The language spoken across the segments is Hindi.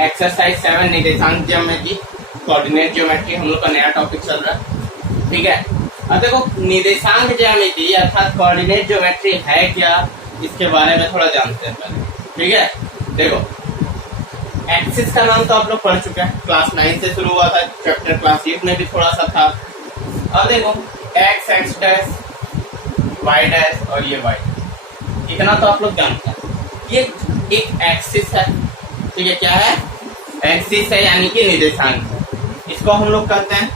एक्सरसाइज 7 निर्देशांक ज्यामिति कोऑर्डिनेट ज्योमेट्री हम लोग का नया टॉपिक चल रहा है। ठीक है, अब देखो निर्देशांक ज्यामिति अर्थात कोऑर्डिनेट ज्योमेट्री है क्या, इसके बारे में थोड़ा जानते हैं पहले। ठीक है, देखो एक्सिस का नाम तो आप लोग पढ़ चुके हैं, क्लास 9 से शुरू हुआ था, चैप्टर क्लास 8 में भी थोड़ा सा था। अब देखो x x dash y dash और ये वाई, इतना तो आप लोग जानते हैं। ये एक एक्सिस है, ठीक है, क्या है, एक्सिस है यानी कि निर्देशांक है। इसको हम लोग कहते हैं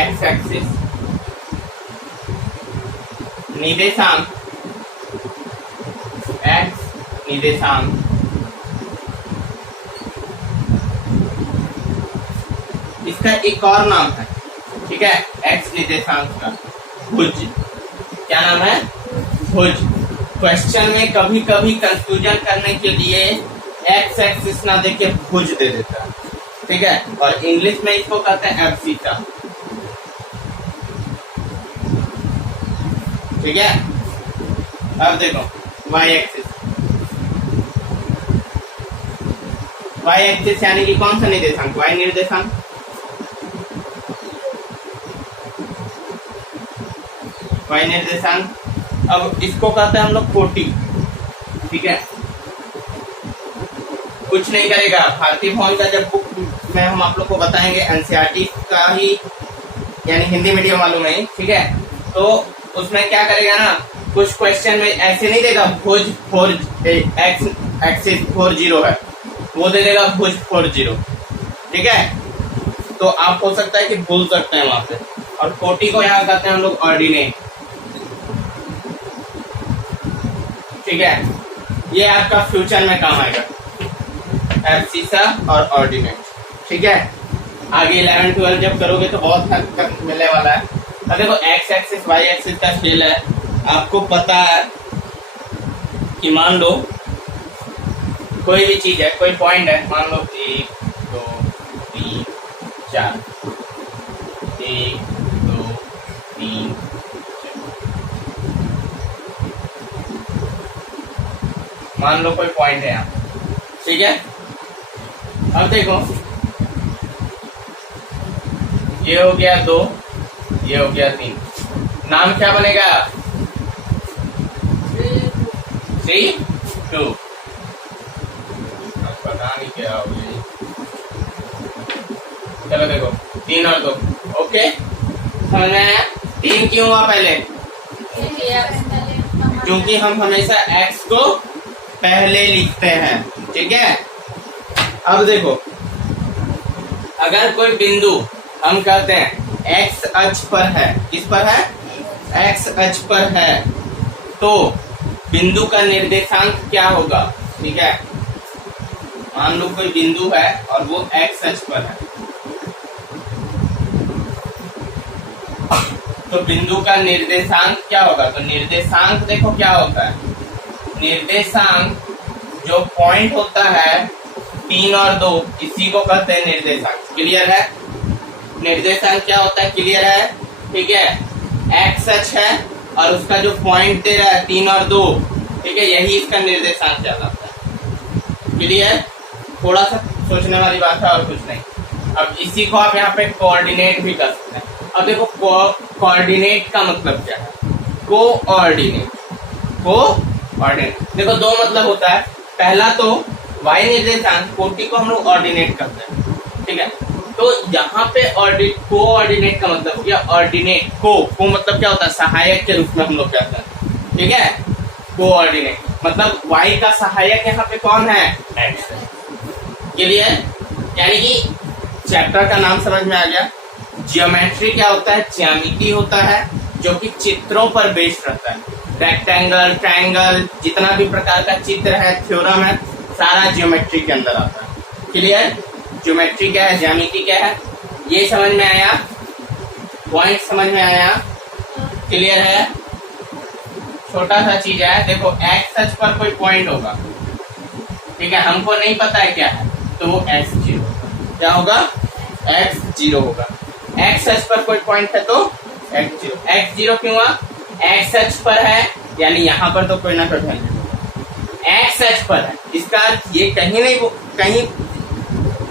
एक्स एक्सिस, निर्देशांक एक्स निर्देशांक। इसका एक और नाम है, ठीक है, एक्स निर्देशांक का भुज। क्या नाम है, भुज। क्वेश्चन में कभी कभी कंफ्यूजन करने के लिए एक्स एक्सिस ना देके भुज दे देता है, ठीक है, और इंग्लिश में इसको कहते हैं एब्सिसा। ठीक है, अब देखो वाई एक्सिस, वाई एक्सिस यानी कि कौन सा निर्देशांक, वाई निर्देशांक। वाई निर्देशांक, अब इसको कहते हैं हम लोग कोटि। ठीक है, कुछ नहीं करेगा, भारतीय भवन का जब बुक में हम आप लोग को बताएंगे, एनसीईआरटी का ही यानी हिंदी मीडियम वालों में, ठीक है, तो उसमें क्या करेगा ना, कुछ क्वेश्चन में ऐसे नहीं देगा भुज 4 एक्स एक्सिस 40 है, वो दे देगा भुज 40। ठीक है, तो आप हो सकता है कि भूल सकते हैं वहां पे। और कोटि को यहाँ कहते हैं हम लोग ऑर्डिनेट। ठीक है, ये आपका फ्यूचर में काम आएगा, एब्सिसा और ऑर्डिनेट। ठीक है, आगे 11 12 जब करोगे तो बहुत हद तक मिलने वाला है। अब देखो एक्स एक्सिस वाई एक्सिस का खेल है, आपको पता है कि मान लो कोई भी चीज है, कोई पॉइंट है, मान लो 1 2 3 4, 1 2 3 मान लो कोई पॉइंट है यहाँ। ठीक है, अब देखो ये हो गया 2, ये हो गया 3, नाम क्या बनेगा, 3 2, पता नहीं क्या हो गया। चलो देखो 3 और 2, ओके, समझ में आया। 3 क्यों हुआ पहले, क्योंकि हम हमेशा x को पहले लिखते हैं। ठीक है, अब देखो अगर कोई बिंदु हम कहते हैं x अक्ष पर है, किस पर है, x अक्ष पर है, तो बिंदु का निर्देशांक क्या होगा। ठीक है, मान लो कोई बिंदु है और वो x अक्ष पर है, तो बिंदु का निर्देशांक क्या होगा। तो निर्देशांक देखो क्या होता है, निर्देशांक जो पॉइंट होता है 3 और 2, इसी को कहते हैं निर्देशांक। क्लियर है, निर्देशांक क्या होता है, क्लियर है। ठीक है, एक्स अक्ष है और उसका जो पॉइंट दे रहा है 3 और 2, ठीक है, यही इसका निर्देशांक कहलाता है। क्लियर, थोड़ा सा सोचने वाली बात है और कुछ नहीं। अब इसी को आप यहाँ पे कोऑर्डिनेट भी कर सकते हैं। अब देखो कोऑर्डिनेट का मतलब क्या है, कोऑर्डिनेट, कोऑर्डिनेट देखो दो मतलब होता है। पहला तो वाई निर्देशांक कोटि को हम लोग ऑर्डिनेट करते हैं। ठीक है, तो यहाँ पे कोऑर्डिनेट का मतलब हो गया ऑर्डिनेट, को मतलब क्या होता है, सहायक के रूप में हम लोग कहते हैं। ठीक है, कोऑर्डिनेट मतलब वाई का सहायक यहाँ पे कौन है, एक्स है। क्लियर, यानी कि चैप्टर का नाम समझ में आ गया। ज्योमेट्री क्या होता है, ज्यामिति होता है जो कि चित्रों पर बेस्ड रहता है। रेक्टेंगल, ट्रायंगल, जितना भी प्रकार का चित्र है, थ्योरम है, सारा ज्योमेट्री के अंदर आता है। क्लियर, ज्योमेट्री क्या है, ज्यामिति क्या है, ये समझ में आया, पॉइंट समझ में आया। क्लियर है, छोटा सा चीज है, देखो एक्स अक्ष पर कोई पॉइंट होगा, ठीक है, हमको नहीं पता है क्या है, तो वो x0 होगा। क्या होगा, x0 होगा। एक्स अक्ष पर कोई पॉइंट है तो x0, x0 क्यों हुआ, एक्स अक्ष पर है यानी यहाँ पर तो कोई ना कोई वैल्यू एक्स अक्ष पर है। इसका ये कहीं नहीं, कहीं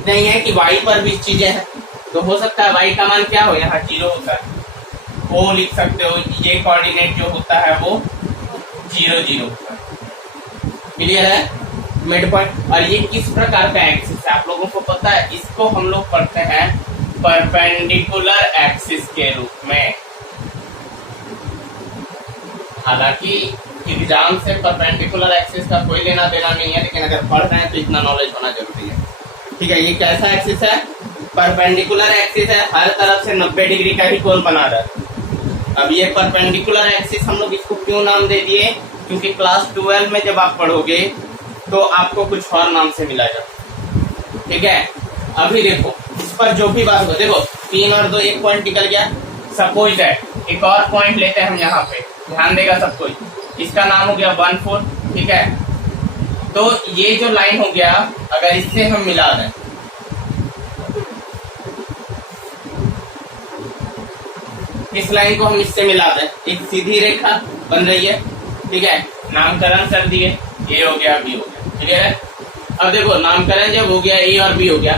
नहीं है कि y पर भी चीजें हैं, तो हो सकता है y का मान क्या हो, यहाँ 0 होता है, वो लिख सकते हो, ये कोऑर्डिनेट जो होता है वो 0 0 होता है। क्लियर है मिड पॉइंट। और ये किस प्रकार का एक्सिस है आप लोगों को पता है, इसको हम लोग पढ़ते हैं परपेंडिकुलर एक्सिस के रूप में। हालांकि एग्जाम से परपेंडिकुलर एक्सिस का कोई लेना देना नहीं है, लेकिन अगर पढ़ रहे हैं तो इतना नॉलेज होना जरूरी है। ठीक है, ये कैसा एक्सिस है, परपेंडिकुलर एक्सिस है, हर तरफ से 90 डिग्री का ही कोण बना रहा है। अब ये परपेंडिकुलर एक्सिस हम लोग इसको क्यों नाम दे दिए, क्योंकि क्लास 12 में जब आप पढ़ोगे तो आपको कुछ और नाम से मिलेगा। ठीक है, अभी देखो इस पर जो भी बात हो, देखो 3 और 2 एक पॉइंट निकल गया, सपोज दैट एक और पॉइंट लेते हैं हम यहाँ पे, ध्यान देगा सब कोई, इसका नाम हो गया 1 4। ठीक है, तो ये जो लाइन हो गया अगर इससे हम मिला दें, इस लाइन को हम इससे मिला दें, एक सीधी रेखा बन रही है। ठीक है, नामकरण कर दिए, ए हो गया बी हो गया। क्लियर है, अब देखो नामकरण जब हो गया ए और बी हो गया,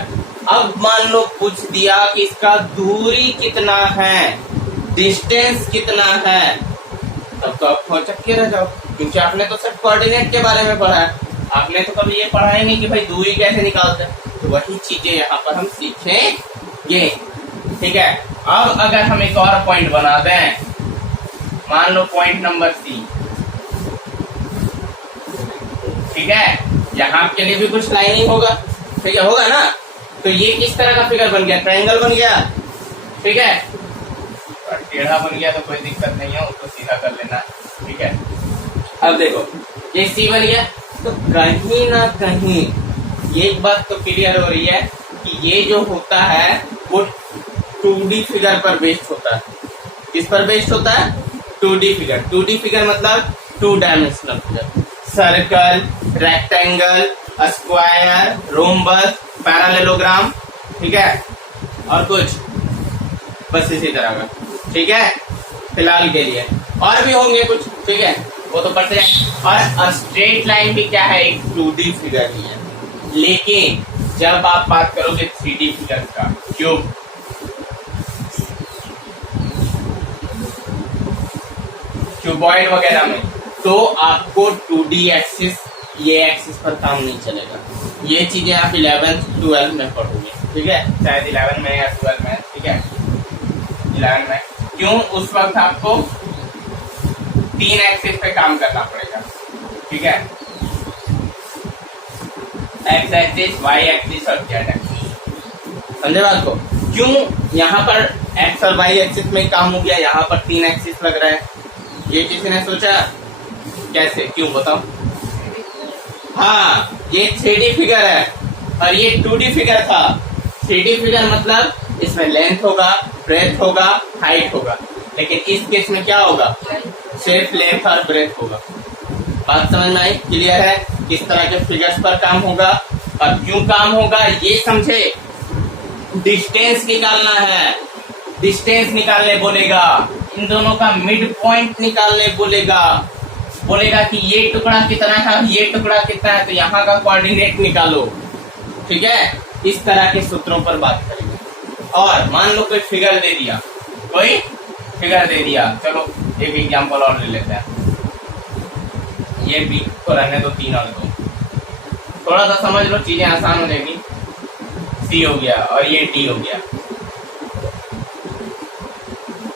अब मान लो पूछ दिया कि इसका दूरी कितना है, डिस्टेंस कितना है, तब तो आप खोचक के रह जाओ, क्योंकि आपने तो सिर्फ कोऑर्डिनेट के बारे में पढ़ा है, आपने तो कभी ये पढ़ा ही नहीं कि भाई दूरी कैसे निकालते हैं। तो वही चीजें यहाँ पर हम सीखेंगे। ठीक है, अब अगर हम एक और पॉइंट बना दें, मान लो पॉइंट नंबर सी। ठीक है, यहाँ आपके लिए भी कुछ लाइनिंग होगा, ठीक है, होगा ना। तो ये किस तरह का फिगर बन गया, ट्रायंगल बन गया। ठीक है, टेढ़ा बन गया तो कोई दिक्कत नहीं है, उसको सीधा कर लेना। ठीक है, अब देखो ये सी बन गया, तो कहीं ना कहीं ये एक बात तो क्लियर हो रही है कि ये जो होता है वो 2D फिगर पर बेस्ड होता है। किस पर बेस्ड होता है, 2D फिगर। 2D फिगर मतलब 2 dimensional figure, circle, rectangle, square, rhombus, parallelogram. ठीक है, और कुछ बस इसी तरह का। ठीक है, फिलहाल के लिए और भी होंगे कुछ। ठीक है, वो तो पढ़ते जाए। और स्ट्रेट लाइन भी क्या है, एक 2D फिगर ही है। लेकिन जब आप बात करोगे 3D फिगर का, क्यूब, क्यूबॉइड वगैरह में, तो आपको 2D एक्सिस, ये एक्सिस पर काम नहीं चलेगा। ये चीजें आप 11th 12 में पढ़ोगे। ठीक है, शायद 11 में या 12 में। ठीक है, 11 में क्यों, उस वक्त आपको 3 एक्सिस पे काम करना पड़ेगा। ठीक है, एक्स एक्सिस, वाई एक्सिस और जेड एक्सिस। समझे बात को, क्यों यहाँ पर एक्स और वाई एक्सिस में काम हो गया, यहाँ पर 3 एक्सिस लग रहा है। ये किसी ने सोचा कैसे, क्यों बताओ। हाँ, ये 3D फिगर है और ये 2D फिगर था। 3D फिगर मतलब इसमें लेंथ होगा, ब्रेथ होगा, हाइट होगा, लेकिन इस केस में क्या होगा, सिर्फ लेंथ और ब्रेथ होगा। बात समझ में आई, क्लियर है, किस तरह के फिगर्स पर काम होगा और क्यों काम होगा ये समझे। डिस्टेंस निकालना है, डिस्टेंस निकालने बोलेगा, इन दोनों का मिड पॉइंट निकालने बोलेगा, बोलेगा कि ये टुकड़ा कितना है, ये टुकड़ा कितना है, तो यहाँ का कोऑर्डिनेट निकालो। ठीक है, इस तरह के सूत्रों पर बात करेंगे। और मान लो कोई फिगर दे दिया, कोई फिगर दे दिया, चलो एक एग्जांपल और ले लेते हैं। ये बी को रहने दो, 3 और 2, थोड़ा सा समझ लो, चीजें आसान हो जाएगी। सी हो गया और ये डी हो गया।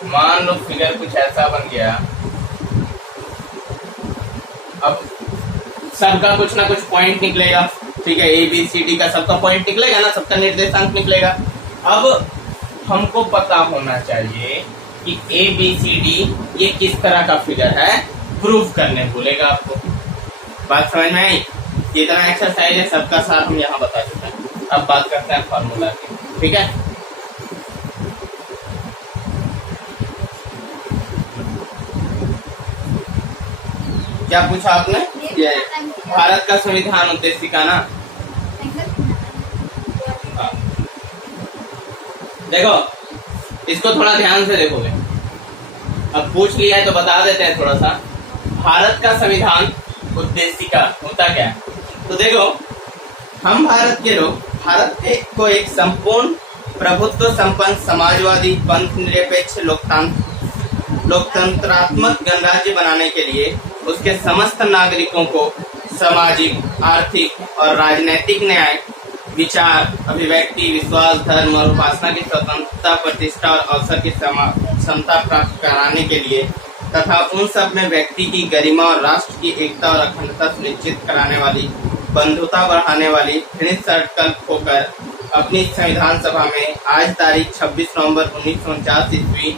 मान लो फिगर कुछ ऐसा बन गया, अब सबका कुछ ना कुछ पॉइंट निकलेगा। ठीक है, ए बी सी डी का सबका पॉइंट निकलेगा ना, सबका निर्देशांक निकलेगा। अब हमको पता होना चाहिए कि ए बी सी डी ये किस तरह का फिगर है, प्रूव करने बोलेगा आपको। बात समझ में आई, इतना एक्सरसाइज है, सबका साथ हम यहाँ बता चुके हैं। अब बात करते हैं फॉर्मूला की। ठीक है, क्या पूछा आपने, ये भारत का संविधान उद्देश्य का ना। देखो इसको थोड़ा ध्यान से देखोगे, अब पूछ लिया है तो बता देते हैं थोड़ा सा। भारत का संविधान उद्देश्य का होता क्या है, तो देखो हम भारत के लोग भारत को एक संपूर्ण प्रभुत्व संपन्न समाजवादी पंथ निरपेक्ष लोकतंत्रात्मक गणराज्य बनाने के लिए उसके समस्त नागरिकों को सामाजिक, आर्थिक और राजनीतिक न्याय, विचार, अभिव्यक्ति, विश्वास, धर्म और उपासना की स्वतंत्रता, प्रतिष्ठा और अवसर की क्षमता प्राप्त कराने के लिए तथा उन सब में व्यक्ति की गरिमा और राष्ट्र की एकता और अखंडता सुनिश्चित कराने वाली, बंधुता बढ़ाने वाली दृढ़ संकल्प होकर अपनी संविधान सभा में आज तारीख 26 नवंबर 1949 ईस्वी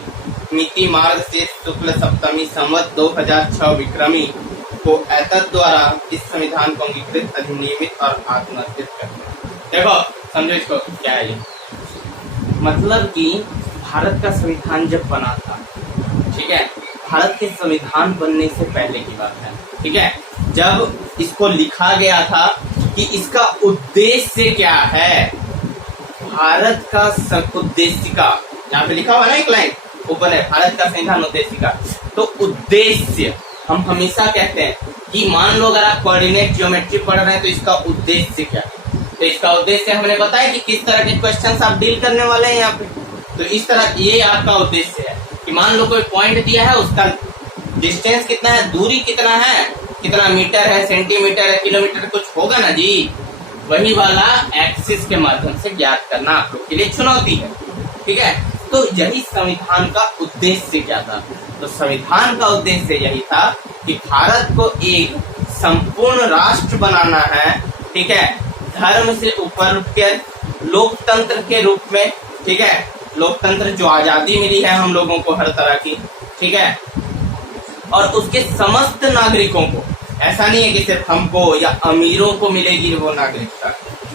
मिति मार्गशीर्ष शुक्ल सप्तमी संवत 2006 विक्रमी को एतद द्वारा इस संविधान को अंगीकृत, अधिनियमित और आत्मनिर्भर करते हैं। देखो समझो इसको क्या है ये, मतलब कि भारत का संविधान जब बना था, ठीक है, भारत के संविधान बनने से पहले की बात है, ठीक है, जब इसको लिखा गया था कि इसका उद्देश्य क्या है, भारत का उद्देश्य का, यहाँ पे लिखा हुआ ना एक लाइन ऊपर है, भारत का संविधान उद्देश्य का। तो उद्देश्य हम हमेशा कहते हैं कि मान लो अगर आप कोऑर्डिनेट ज्योमेट्री पढ़ रहे हैं तो इसका उद्देश्य क्या है, तो इसका उद्देश्य हमने बताया कि किस तरह के क्वेश्चंस आप डील करने वाले हैं यहाँ पे। तो इस तरह ये आपका उद्देश्य है कि मान लो कोई पॉइंट दिया है, उसका डिस्टेंस कितना है, दूरी कितना है, कितना मीटर है, सेंटीमीटर है, किलोमीटर, कुछ होगा ना जी, वही वाला एक्सिस के माध्यम से ज्ञात करना आप लोग के लिए चुनौती है, ठीक है। तो यही संविधान का उद्देश्य क्या था, तो संविधान का उद्देश्य यही था कि भारत को एक संपूर्ण राष्ट्र बनाना है, ठीक है, धर्म से ऊपर उठ के लोकतंत्र के रूप में, ठीक है, लोकतंत्र जो आजादी मिली है हम लोगों को हर तरह की, ठीक है, और उसके समस्त नागरिकों को, ऐसा नहीं है कि सिर्फ हमको या अमीरों को मिलेगी वो नागरिकता,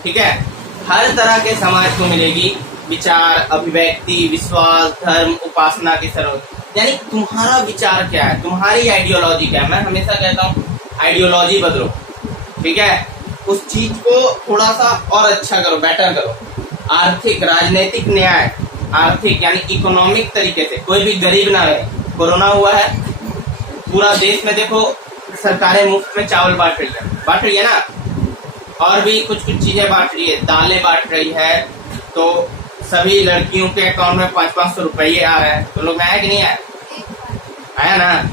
ठीक है, हर तरह के समाज को मिलेगी विचार, अभिव्यक्ति, विश्वास, धर्म, उपासना की सर्वोच्च, यानी तुम्हारा विचार क्या है, तुम्हारी आइडियोलॉजी क्या है। मैं हमेशा कहता हूँ आइडियोलॉजी बदलो, ठीक है, उस चीज को थोड़ा सा और अच्छा करो, बेटर करो। आर्थिक, राजनीतिक न्याय, आर्थिक यानी इकोनॉमिक तरीके से कोई भी गरीब ना रहे। कोरोना हुआ है, पूरा देश में देखो सरकारें मुफ्त में चावल बांट रही है ना, और भी कुछ कुछ चीजें बांट रही है, दालें बांट रही है, तो सभी लड़कियों के अकाउंट में 500-500 रुपये आ रहे हैं। तो लोग में आया कि नहीं आया, आया ना।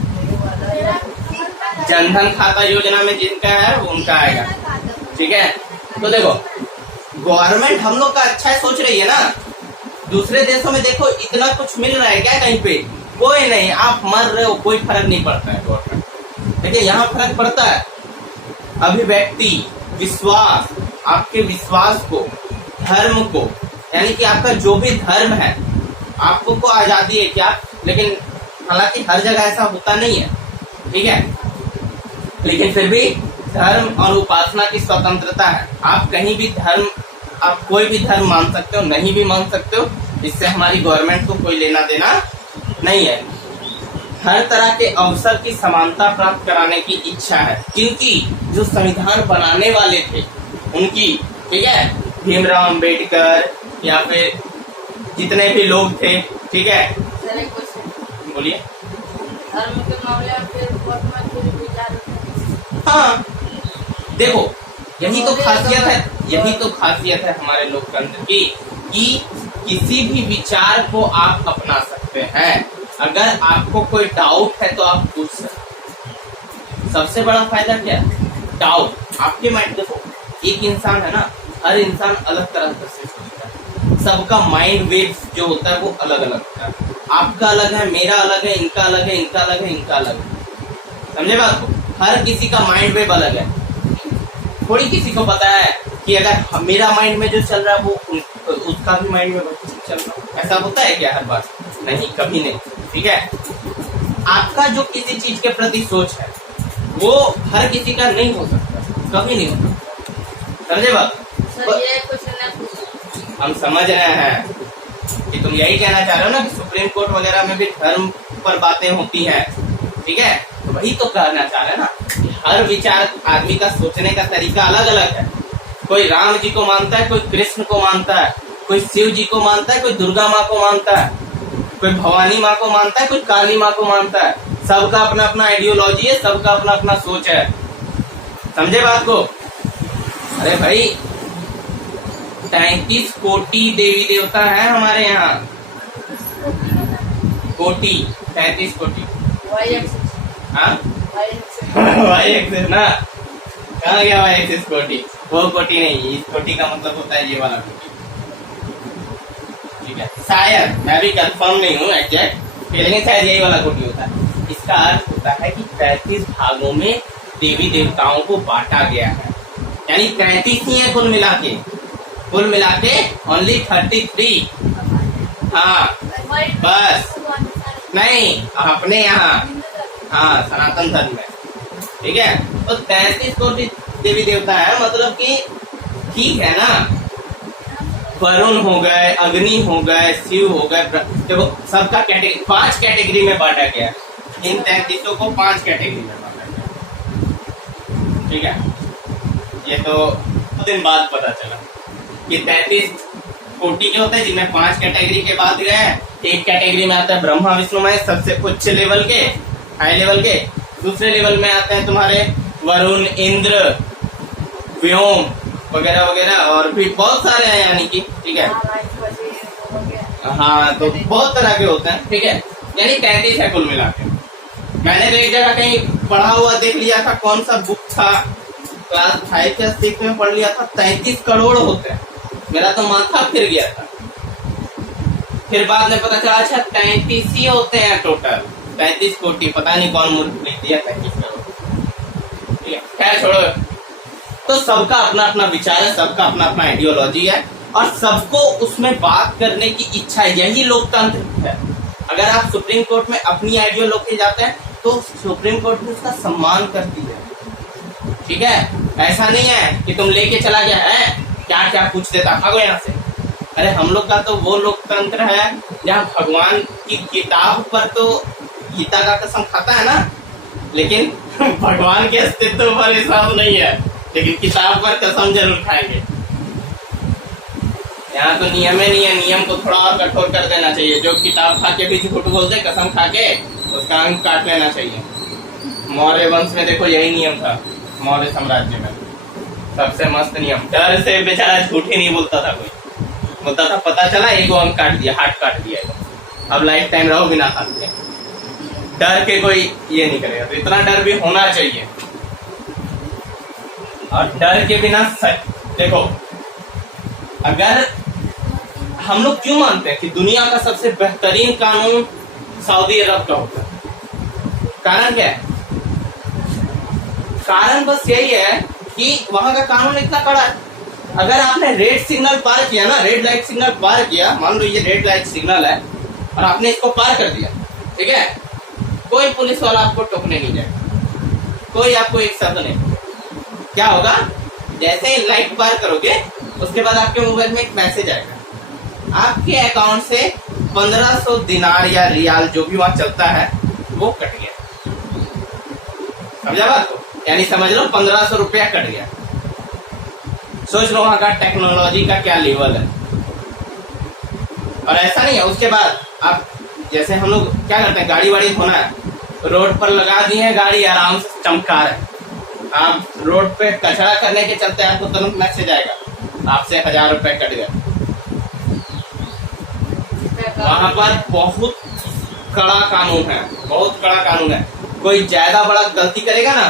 जनधन खाता योजना में जिनका है वो उनका आएगा, ठीक है। तो देखो गवर्नमेंट हम लोग का अच्छा है सोच रही है ना, दूसरे देशों में देखो इतना कुछ मिल रहा है क्या कहीं पे, कोई नहीं, आप मर रहे हो, कोई फर्क नहीं पड़ता है गवर्नमेंट। देखिए यहाँ फर्क पड़ता है, अभिव्यक्ति, विश्वास, आपके विश्वास को, धर्म को, यानी कि आपका जो भी धर्म है, आपको को आजादी है क्या, लेकिन हालांकि हर जगह ऐसा होता नहीं है, ठीक है, लेकिन फिर भी धर्म और उपासना की स्वतंत्रता है। आप कहीं भी धर्म, आप कोई भी धर्म मान सकते हो, नहीं भी मान सकते हो, इससे हमारी गवर्नमेंट को कोई लेना देना नहीं है। हर तरह के अवसर की समानता प्राप्त कराने की इच्छा है, क्योंकि जो संविधान बनाने वाले थे उनकी, ठीक है, भीमराव अंबेडकर या फिर जितने भी लोग थे, ठीक है, बोलिए। धर्म के मामले में फिर विचार, हाँ देखो यही तो खासियत है, यही तो खासियत है हमारे लोकतंत्र की कि किसी भी विचार को आप अपना सकते हैं। अगर आपको कोई डाउट है तो आप पूछ सकते। सबसे बड़ा फायदा क्या है, डाउट। आपके माइंड, देखो एक इंसान है ना, हर इंसान अलग तरह से सोचता है, सबका माइंड वेव्स जो होता है वो अलग अलग होता है। आपका अलग है, मेरा अलग है, इनका अलग है, इनका अलग है, इनका अलग है, समझे बात को। हर किसी का माइंड वेव अलग है। थोड़ी किसी को पता है कि अगर मेरा माइंड में जो चल रहा है वो उसका भी माइंड में चल रहा है। ऐसा होता है क्या हर बार? नहीं, कभी नहीं, ठीक है। आपका जो किसी चीज के प्रति सोच है वो हर किसी का नहीं हो सकता, कभी नहीं हो सकता, समझे बात। हम समझ रहे हैं कि तुम यही कहना चाह रहे हो ना कि सुप्रीम कोर्ट वगैरह में भी धर्म पर बातें होती हैं, ठीक है, तो वही तो कहना चाह रहे हैं ना कि हर विचार आदमी का सोचने का तरीका अलग अलग है। कोई राम जी को मानता है, कोई कृष्ण को मानता है, कोई शिव जी को मानता है, कोई दुर्गा माँ को मानता है, कोई भवानी माँ को मानता है, कोई काली माँ को मानता है। सबका अपना अपना आइडियोलॉजी है, सबका अपना अपना सोच है, समझे बात को। अरे भाई 33 कोटि देवी देवता है हमारे यहाँ। कोटि 33 कोटि। Y axis. हाँ वाई एक्सिस ना, कहाँ गया वाई एक्सिस कोटि? वो कोटि नहीं, इस कोटि का मतलब होता है ये वाला कोटि। ठीक है, शायद मैं भी कंफर्म नहीं हूँ एग्जैक्ट, लेकिन शायद यही वाला कोटि होता है। इसका अर्थ होता है कि 33 भागों में देवी देवताओं को बांटा गया है, यानी 33 ही है कुल मिला के ओनली 33। हाँ बस, नहीं अपने यहाँ, हाँ सनातन धर्म में, ठीक है। तो 33 कोटि देवी देवता है, मतलब कि ठीक है ना, वरुण हो गए, अग्नि हो गए, शिव हो गए, देखो सबका कैटेगरी 5 कैटेगरी में बांटा गया है। इन 33 को 5 कैटेगरी में बांटा गया, ठीक है। ये तो दिन बाद पता चला कि 33 कोटि के होते हैं, जिनमें 5 कैटेगरी के बाद गए हैं। एक कैटेगरी में आता है ब्रह्मा विष्णु महेश, सबसे उच्च लेवल के, हाई लेवल के। दूसरे लेवल में आते हैं तुम्हारे वरुण, इंद्र, व्योम वगैरह वगैरह, और भी बहुत सारे हैं यानी कि, ठीक है। हाँ तो बहुत तरह के होते हैं, ठीक है। यानी 33 है कुल मिला के। मैंने तो एक जगह कहीं पढ़ा हुआ देख लिया था, कौन सा बुक था, क्लास 5 या 6 में पढ़ लिया था, 33 करोड़ होते हैं। मेरा तो माथा फिर गया था। फिर बाद में पता चला अच्छा 33 ही होते हैं टोटल, 33 कोटि। पता नहीं कौन मूर्ख लिख दिया 33 करोड़, ठीक है। खैर छोड़ो, तो सबका अपना अपना विचार है, सबका अपना अपना आइडियोलॉजी है, और सबको उसमें बात करने की इच्छा है। यही लोकतंत्र है। अगर आप सुप्रीम कोर्ट में अपनी आइडियोलॉजी जाते हैं तो सुप्रीम कोर्ट भी उसका सम्मान करती है, ठीक है। ऐसा नहीं है कि तुम लेके चला गया है, क्या क्या पूछ देता, भागो यहाँ से। अरे हम लोग का तो वो लोकतंत्र है जहाँ भगवान की किताब पर तो गीता का कसम खाता है ना, लेकिन भगवान के अस्तित्व पर विश्वास नहीं है, लेकिन किताब पर कसम जरूर खाएंगे। यहाँ तो नियम ही नहीं है, नियम को थोड़ा और कठोर कर देना चाहिए। जो किताब खा के भी झूठ बोलते, कसम खा के, उसका अंग काट लेना चाहिए। मौर्य वंश में देखो यही नियम था, मौर्य साम्राज्य में सबसे मस्त नियम। डर से बेचारा झूठ ही नहीं बोलता था कोई, बोलता था पता चला एक अंग काट दिया, हाथ काट दिया, अब लाइफ टाइम रहो बिना हाथ के। डर के कोई ये नहीं करेगा, तो इतना डर भी होना चाहिए। और डर के बिना देखो, अगर हम लोग क्यों मानते हैं कि दुनिया का सबसे बेहतरीन कानून सऊदी अरब का होता है, कारण क्या है? कारण बस यही है कि वहां का कानून इतना कड़ा है। अगर आपने रेड सिग्नल पार किया ना, रेड लाइट सिग्नल पार किया, मान लो ये रेड लाइट सिग्नल है और आपने इसको पार कर दिया, ठीक है, कोई पुलिस वाला आपको टोकने नहीं जाएगा, कोई आपको एक शब्द नहीं। क्या होगा, जैसे ही लाइट पार करोगे उसके बाद आपके मोबाइल में एक मैसेज आएगा, आपके अकाउंट से 1500 दिनार या रियाल जो भी वहां चलता है वो कट गया। समझा बात को? यानी समझ लो 1500 रुपया कट गया। सोच लो वहां का टेक्नोलॉजी का क्या लेवल है। और ऐसा नहीं है, उसके बाद आप जैसे हम लोग क्या करते हैं, गाड़ी वाड़ी धोना है, रोड पर लगा दिए हैं गाड़ी, आराम से चमका रहे, आप रोड पे कचरा करने के चलते आपको तुरंत मैसेज आएगा, आपसे 1000 रुपए कट गए। वहां पर बहुत कड़ा कानून है, बहुत कड़ा कानून है। कोई ज्यादा बड़ा गलती करेगा ना,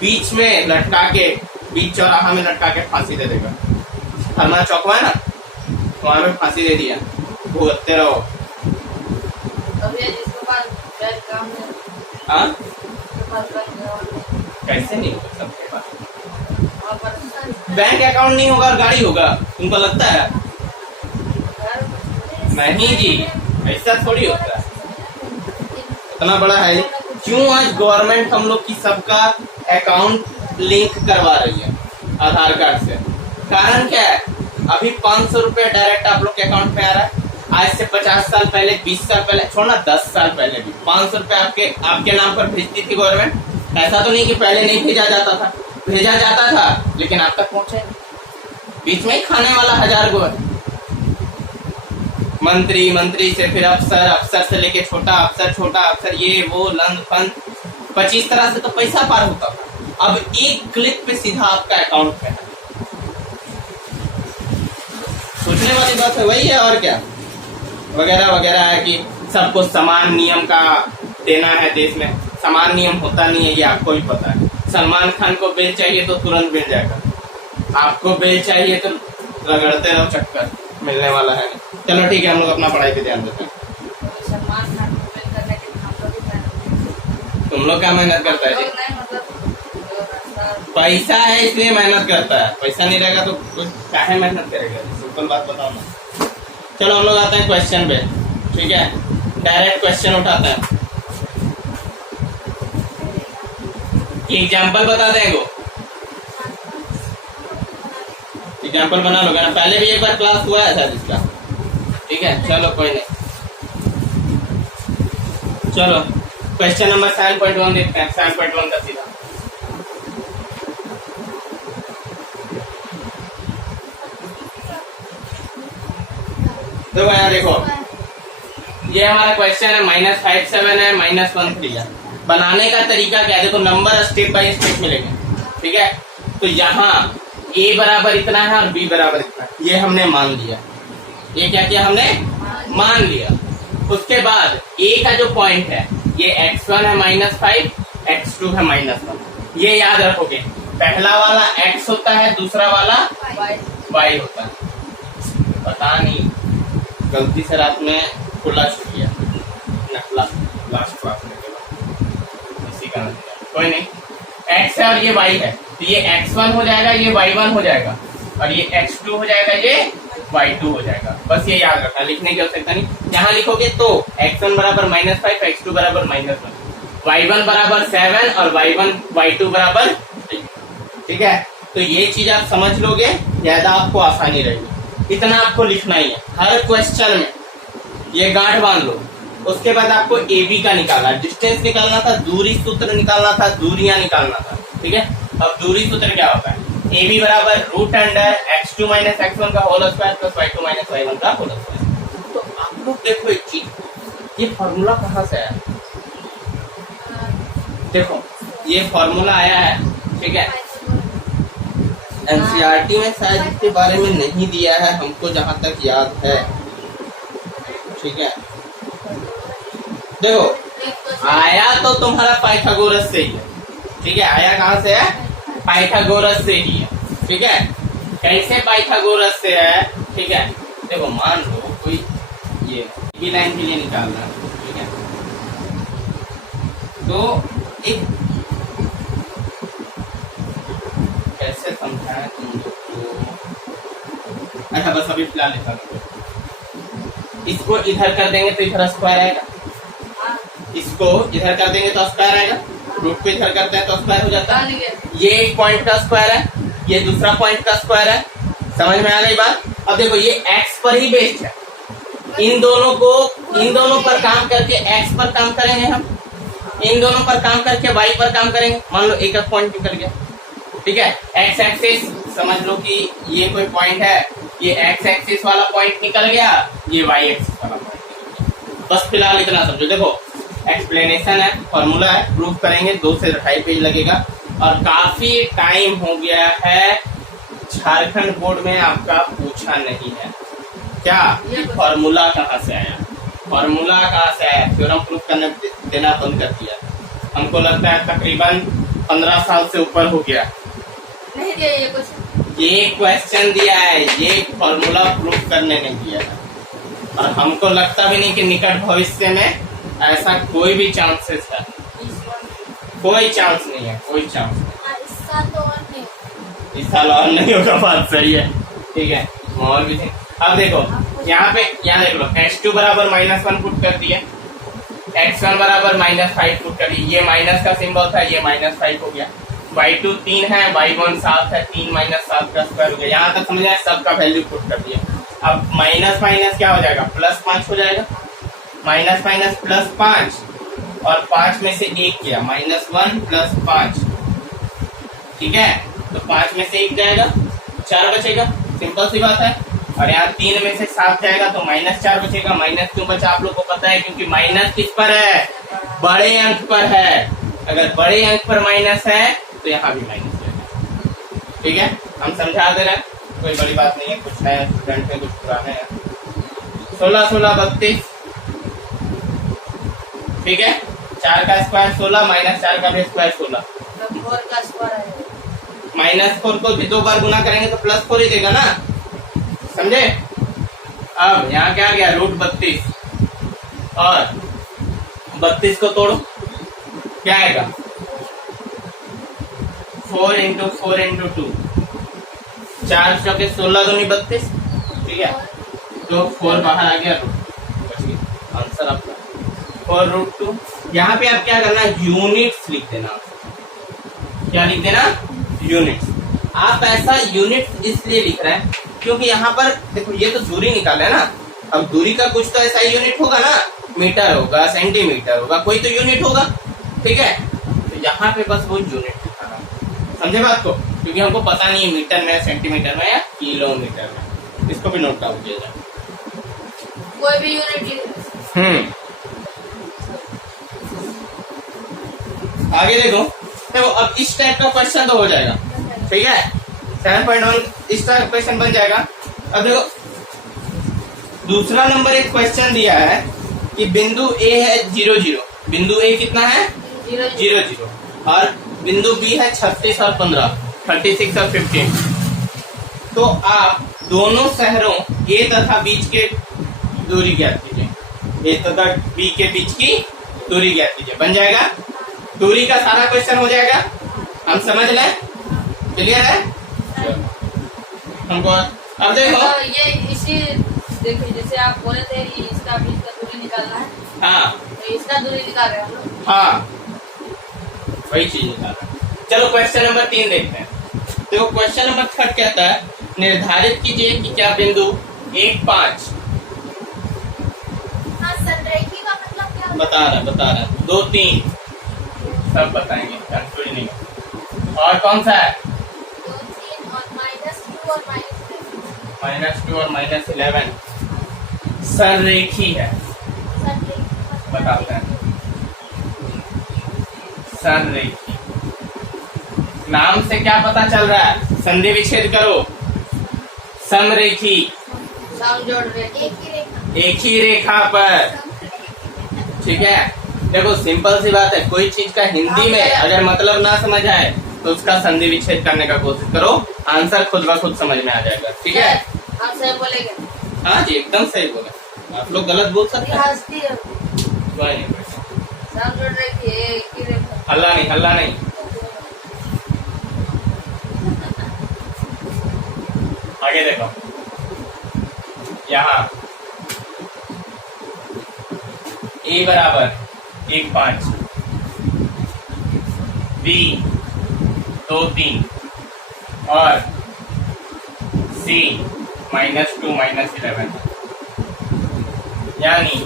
बीच में लटका के, बीच चौराहा में लटका के फांसी दे देगा। हरना चौक है ना, वहां में फांसी दे दिया, भुगतते रहो। हाँ कैसे नहीं होगा, सबके पास बैंक अकाउंट नहीं होगा और गाड़ी होगा, तुमको लगता है? नहीं जी, ऐसा थोड़ी होता है। इतना बड़ा है, क्यों आज गवर्नमेंट हम लोग की सबका अकाउंट लिंक करवा रही है आधार कार्ड से? कारण क्या है? अभी 500 रुपया डायरेक्ट आप लोग के अकाउंट में आ रहा है। आज से 50 साल पहले, 20 साल पहले, छोड़ना 10 साल पहले भी 500 रुपया आपके नाम पर भेजती थी गवर्नमेंट। ऐसा तो नहीं कि पहले नहीं भेजा जाता था, भेजा जाता था, लेकिन आप तक पहुंचे बीच में ही खाने वाला 1000 गो है। मंत्री, मंत्री से फिर अफसर, अफसर से लेके छोटा अफसर, छोटा अफसर, ये वो लंद फंद 25 तरह से तो पैसा पार होता था। अब एक क्लिक पे सीधा आपका अकाउंट में है। पूछने वाली बात है वही है, और क्या वगैरह वगैरह है कि सबको समान नियम का देना है देश में। समान नियम होता नहीं है, ये आपको भी पता है। सलमान खान को बेल चाहिए तो तुरंत मिल जाएगा, आपको बेल चाहिए तो रगड़ते रहो, चक्कर मिलने वाला है नहीं। चलो ठीक है, हम लोग अपना पढ़ाई पे ध्यान देते हैं। सलमान खान को बेल करने के लिए हम लोग भी मेहनत तुम लोग क्या मेहनत करता है जी? नहीं, मतलब पैसा है इसलिए मेहनत करता है, पैसा नहीं रहेगा तो कुछ काहे मेहनत करेगा? सिंपल बात बताओ ना। चलो हम लोग आते हैं क्वेश्चन पे, ठीक है? डायरेक्ट क्वेश्चन उठाते हैं। एग्जाम्पल बता देंगे, एग्जाम्पल बना लोगे ना? पहले भी एक बार क्लास हुआ है शायद इसका, ठीक है? चलो कोई नहीं, चलो क्वेश्चन नंबर 7.1 देखते हैं। 7.1 का सीधा देखो, यहाँ देखो, ये हमारा क्वेश्चन है, -57 है, -13 है। बनाने का तरीका क्या है? देखो नंबर स्टेप बाय स्टेप मिलेंगे, ठीक है? तो यहाँ a बराबर इतना है और b बराबर इतना है, ये हमने मान लिया। ये क्या किया हमने? मान लिया। उसके बाद a का जो पॉइंट है, ये x1 है -5, x2 है -1। ये याद रखोगे, पहला वाला x होता है, दूसरा वाला y होता है। पता नहीं गलती से रात में खुला छूट गया, लास्ट क्लास में इसी का कोई नहीं। x है और ये y है, तो ये x1 हो जाएगा, ये y1 हो जाएगा, और ये x2 हो जाएगा, ये y2 हो जाएगा। बस ये याद रखना, लिखने की आवश्यकता नहीं। यहाँ लिखोगे तो x1 बराबर -5, x2 बराबर -1, y1 बराबर 7 और y2 बराबर 3, ठीक है? तो ये चीज आप समझ लोगे, ज्यादा आपको आसानी रहेगी। इतना आपको लिखना ही है हर क्वेश्चन में, ये गांठ बांध लो। उसके बाद आपको AB का निकालना, डिस्टेंस निकालना था, दूरी सूत्र निकालना था, दूरियां निकालना था, ठीक है? अब दूरी सूत्र क्या होता है? AB बराबर √x2 - x1 का whole square plus y2 - y1 का होल स्क्वायर। तो आप लोग देखो एक चीज, ये फॉर्मूला कहाँ से आया? देखो ये फॉर्मूला आया है, ठीक है? NCERT में शायद इसके बारे में नहीं दिया है हमको, जहां तक याद है, ठीक है? देखो आया तो तुम्हारा पाइथागोरस से ही है, ठीक है? आया कहाँ से है? पाइथागोरस से ही है, ठीक है? कैसे पाइथागोरस से है, ठीक है? देखो मान लो कोई ये B लाइन के लिए निकालना, ठीक है? तो एक कैसे समझाएं तुम लोग को? अच्छा बस अभी फिलहाल लिखा दो। इसको इधर कर देंगे तो इधर स्क्वायर आएगा, इसको इधर कर देंगे तो स्क्वायर आएगा, रूट को इधर करते हैं तो स्क्वायर हो जाता है। ये एक पॉइंट का स्क्वायर है, ये दूसरा पॉइंट का स्क्वायर है। समझ में आ गई बात? अब देखो ये x पर ही बेस्ड है, इन दोनों पर काम करके x पर काम करेंगे हम, इन दोनों पर काम करके y पर काम करेंगे। मान लो एक पॉइंट निकल गया, ठीक है? x एक्सिस समझ लो कि ये कोई पॉइंट है, ये x एक्सिस वाला पॉइंट निकल गया, ये y एक्सिस वाला पॉइंट निकल गया। बस फिलहाल इतना समझो। देखो एक्सप्लेनेशन है, फॉर्मूला है, प्रूफ करेंगे, 2 से 2.5 पेज लगेगा। और काफी टाइम हो गया है झारखंड बोर्ड में आपका पूछा नहीं है क्या कि फॉर्मूला कहाँ से आया, फॉर्मूला कहाँ से आया, थ्योरम प्रूफ करने देना बंद कर दिया। हमको लगता है तकरीबन 15 साल से ऊपर हो गया। नहीं दिया ये कुछ, ये क्वेश्चन दिया है, ये फॉर्मूला प्रूफ करने नहीं दिया है। और हमको लगता भी नहीं कि निकट भविष्य में ऐसा कोई भी चांसेस है, कोई चांस नहीं है, कोई चांस नहीं। इस साल और नहीं होगा, बात सही है, ठीक है? और भी अब देखो यहाँ देख लो, x2 बराबर -1 पुट कर दिया, x1 बराबर -5 पुट कर दिया, ये माइनस का सिंबल था, ये -5 हो गया। y2 3 है, y1 7 है, 3 - 7 का स्क्वायर हो गया। यहाँ तक समझ आया, सबका वैल्यू पुट कर दिया। अब माइनस माइनस क्या हो जाएगा? +5 हो जाएगा, माइनस माइनस +5, और 5 में से 1 किया, -1 + 5, ठीक है? तो 5 में से 1 जाएगा, 4 बचेगा, सिंपल सी बात है। और यहाँ 3 में से 7 जाएगा तो -4 बचेगा। माइनस क्यों बचा आप लोग को पता है? क्योंकि माइनस किस पर है? बड़े अंक पर है। अगर बड़े अंक पर माइनस है तो यहाँ भी माइनस है, ठीक है? हम समझा दे रहे हैं। कोई बड़ी बात नहीं है, कुछ नए स्टूडेंट है, कुछ पुराने हैं। 16 16 32, ठीक है। 4 का स्क्वायर 16 माइनस 4 का भी स्क्वायर 16, तो 4 का स्क्वायर है। -4 को भी 2 बार गुना करेंगे तो +4 ही देगा ना, समझे। अब यहाँ क्या आ गया, √32 और 32 को तोड़ो, क्या आएगा, 4 × 4 × 2, 4 चौके 16 दूनी 32, ठीक है। तो 4 बाहर आ गया, आंसर आपका 4√2। यहाँ पे आप क्या करना, यूनिट्स लिख देना। क्या लिख देना, यूनिट्स। आप ऐसा यूनिट्स इसलिए लिख रहे हैं क्योंकि यहाँ पर देखो ये तो दूरी निकाले ना, अब दूरी का कुछ तो ऐसा यूनिट होगा ना, मीटर होगा, सेंटीमीटर होगा, कोई तो यूनिट होगा, ठीक है। तो यहाँ पे बस वो यूनिट लिखाना, समझे बात को, क्योंकि हमको पता नहीं है मीटर में, सेंटीमीटर में या किलोमीटर में। इसको भी नोट डाउन किया जाए, कोई भी यूनिट। आगे देखो अब इस टाइप का क्वेश्चन तो हो जाएगा, ठीक है। 7.1 इस टाइप क्वेश्चन बन जाएगा। अब देखो दूसरा नंबर एक क्वेश्चन दिया है कि बिंदु ए है 0 0, बिंदु ए कितना है 0 0 और बिंदु बी है 36 और 15, 36 और 15। तो आप दोनों शहरों ए तथा बीच के दूरी ज्ञात कीजिए, ए तथा बी के बीच की दूरी ज्ञात कीजिए। बन जाएगा, दूरी का सारा क्वेश्चन हो जाएगा, हम समझ लें, क्लियर है हमको। अब देखो ये इसी देखिए, जैसे आप बोले थे कि इसका बीच का दूरी निकालना है, हाँ तो इसका दूरी निकाल रहे हैं हम लोग। हाँ वही चीज निकाल रहे हैं। चलो क्वेश्चन नंबर 3 देखते हैं। देखो क्वेश्चन नंबर 3 कहता है निर्धारित कीजिए कि क्या बिंदु 1 5 बता रहा 2 3 सब बताएंगे, कंफ्यूज नहीं हो। और कौन सा है, 2 3 और -2 और -2 और -11 संरेखी है, बताते हैं। संरेखी नाम से क्या पता चल रहा है, संधि विच्छेद करो, समरेखी, समजोड़ रेखा, एक ही रेखा पर, ठीक है। देखो सिंपल सी बात है, कोई चीज का हिंदी में अगर मतलब ना समझ आए तो उसका संधि विच्छेद करने का कोशिश करो, आंसर खुद ब खुद समझ में आ जाएगा, ठीक है। आप सही बोलेंगे, हाँ जी एकदम सही बोले, आप लोग गलत बोल सकते हैं, कोई नहीं, समजोड़ रेखा, हल्ला नहीं। आगे देखो यहाँ ए बराबर 1 5, बी 2 3 और सी -2 -11, यानी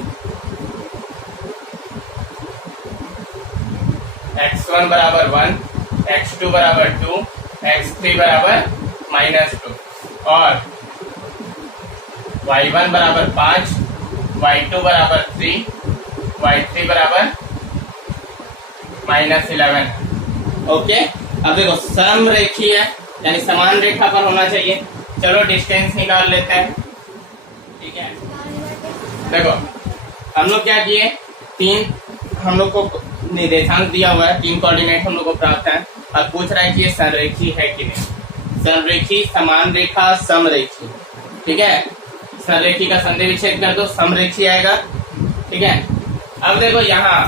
x1 बराबर 1, x2 बराबर 2, x3 बराबर -2 और y1 बराबर 5, y2 बराबर 3, y3 बराबर -11। ओके, अब देखो समरेखी है यानी समान रेखा पर होना चाहिए। चलो डिस्टेंस निकाल लेते हैं, ठीक है। देखो हम लोग क्या किए, 3 हम लोग को निर्देशांक दिया हुआ है, 3 कोऑर्डिनेट हम लोग को प्राप्त है। अब पूछ रहा है कि ये संरेखी है कि नहीं। संरेखी, समान रेखा, समरेखी, ठीक है। संरेखी का संधि विच्छेद कर दो, समरेखी आएगा, ठीक है। अब देखो यहाँ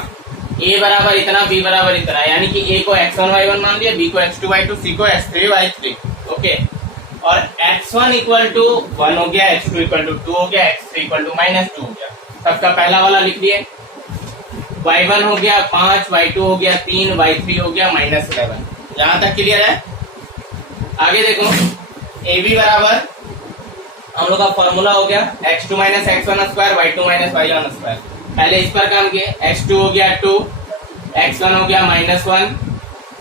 a बराबर इतना, b बराबर इतना, यानी कि a को x1 y1 मान लिया, b को x2 y2, c को x3 y3, ओके। और x1 = 1 हो गया, x2 = 2 हो गया, x3 = -2 हो गया। सबका पहला वाला लिख दिए, y1 हो गया 5, y2 हो गया 3, y3 हो गया -11। यहाँ तक क्लियर है। आगे देखो ab बराबर हम लोग का फॉर्मूला हो गया x2 - x1² y2 - y1²। पहले इस पर काम किए, x2 हो गया 2, x1 हो गया -1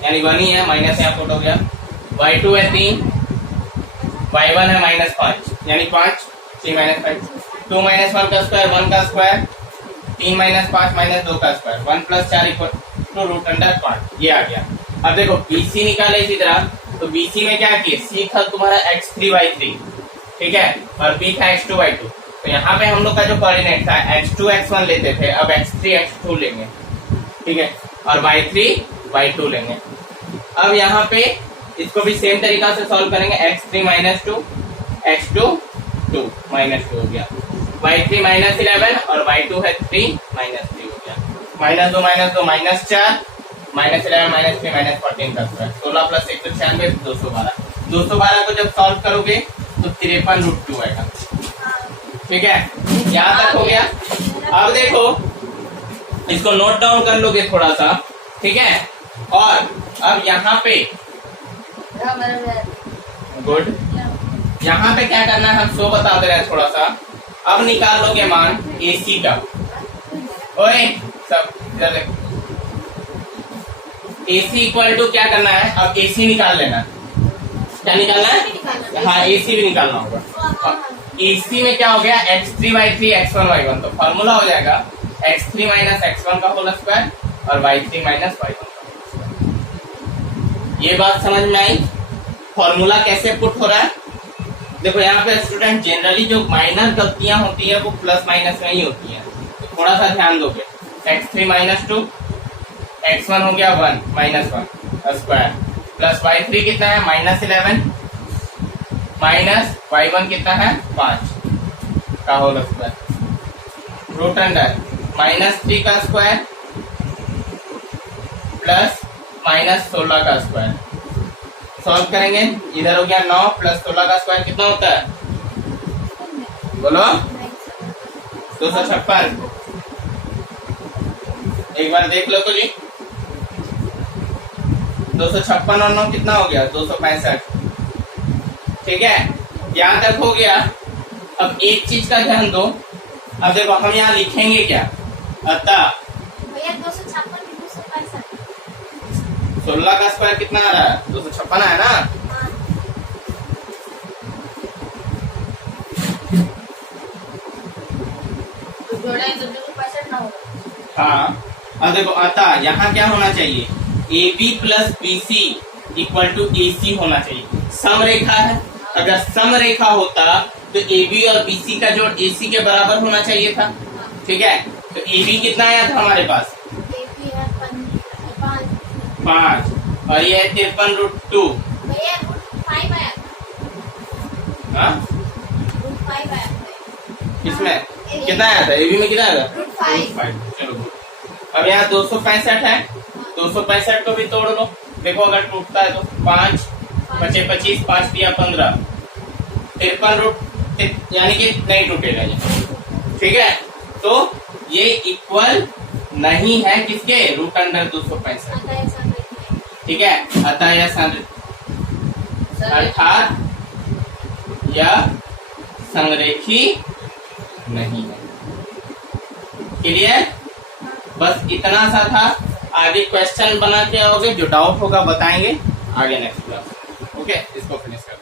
यानी 1 ही है, माइनस यहाँ पुट हो गया, y2 है 3, y1 है -5 यानी 5, 3 - 5, 2 - 1 का स्क्वायर 1 का स्क्वायर, 3 - 5 - 2 का स्क्वायर, 1 + 4 = √5, ये आ गया। अब देखो BC निकाले इसी तरह, तो BC में क्या किए, C था तुम्हारा x3/3, ठीक है, और B था x2/2। तो यहाँ पे हम लोग का जो कोऑर्डिनेट था x2 x1 लेते थे, अब x3 x2 लेंगे, ठीक है, और y3 y2 लेंगे। अब यहाँ पे इसको भी सेम तरीका से सॉल्व करेंगे, x3 - 2 x2 2 -2 हो गया, y3 -11 और y2 है 3 -3 हो गया, -2 -2 -4 -11 -3 -14 का स्क्वायर, 16 + 1 96 212। 212 को जब सॉल्व करोगे तो 53√2 आएगा, ठीक है, यहाँ तक हो गया। अब देखो इसको नोट डाउन कर लोगे थोड़ा सा, ठीक है, और अब यहाँ पे गुड, यहाँ पे क्या करना है हम सो बता दे रहे हैं थोड़ा सा। अब निकाल लोगे मान AC का, ओए सब इधर देखो, AC = क्या करना है, अब AC निकाल लेना, क्या निकालना है, हाँ AC भी निकालना होगा। AC में क्या हो गया, x3/3 x1/1, तो फॉर्मूला हो जाएगा x3 - x1 का होल स्क्वायर और y3 - y1 का होल स्क्वायर। ये बात समझ में आई, फॉर्मूला कैसे पुट हो रहा है। देखो यहाँ पे स्टूडेंट जनरली जो माइनर गलतियां होती है वो प्लस माइनस में ही होती है, तो थोड़ा सा ध्यान दोगे। x3 - 2 x1 हो गया 1 -1 स्क्वायर प्लस y3 कितना है -11 माइनस y1 कितना है 5 का होल स्क्वायर रूट अंडर -3 का स्क्वायर प्लस -16 का स्क्वायर। सॉल्व करेंगे, इधर हो गया 9 + 16 का स्क्वायर कितना होता है, बोलो 256। एक बार देख लो तो जी, 256 और 9 कितना हो गया 265, ठीक है, यहाँ तक हो गया। अब एक चीज का ध्यान दो, अब देखो हम यहाँ लिखेंगे क्या, अतः 16 का स्क्वायर कितना आ रहा है 256 है ना, हाँ। अब देखो अतः यहाँ क्या होना चाहिए, AB + BC = AC होना चाहिए। सम रेखा है, अगर सम रेखा होता तो AB और BC का जोड़ AC के बराबर होना चाहिए था, ठीक है। तो AB कितना आया था हमारे पास 5 और ये है 53√2, हाँ किसमें कितना आया था, AB में कितना आया था √5। चलो अब यहाँ 265 है, 265 को भी तोड़ लो, देखो अगर टूटता है तो 5 बचे 25, 5 दिया 15, 53 यानी कि नहीं टूटेगा ये, ठीक है। तो ये इक्वल नहीं है किसके, √265, ठीक है, अतः यह अर्थात यह संरेखी नहीं है। क्लियर, बस इतना सा था। आगे क्वेश्चन बना के आओगे, जो डाउट होगा बताएंगे आगे नेक्स्ट क्लास। ओके, इसको फिनिश कर